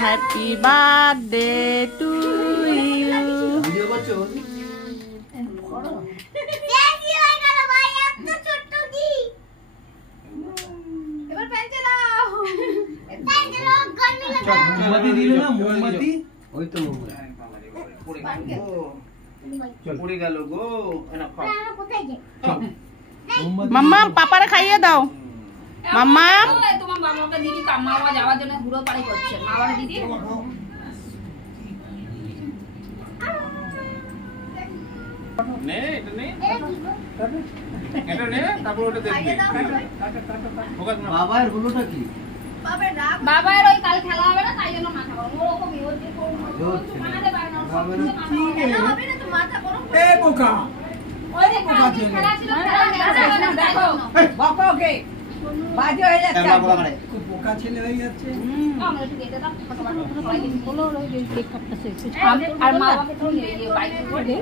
Happy birthday to you. মোমবাতি দিল না, মোমবাতি ওই তো পড়ে গেল গো। মাম্মা পাপারে খাইয়ে দাও। মাম্মা তোমার বাবাকে দিদি মা বাবা যাওয়ার জন্য ঘুরো পাড়ি করছে। মা বাবা দিদি নে এটা নে, এটা নে, তারপর ওটা দেখবি। বাবার হলোটা কি? বাবার ওই কাল খেলা হবে না, তাই জন্য মাথা গরম। ওরকম ইয়ে হচ্ছে, মানাতে পারে না, সব কিছু হবে না তো মাথা গরম। এ বোকা, ওই যে খেলা ছিল, খেলা দেখো বাবা ওকে বাজে হয়ে যাচ্ছে, খুব বোকা ছেলে হয়ে যাচ্ছে। আমরা একটু গেটে দাও, বলো ওই যে কেক কাটতেছে আর মা বাবাকে তো বাইক করে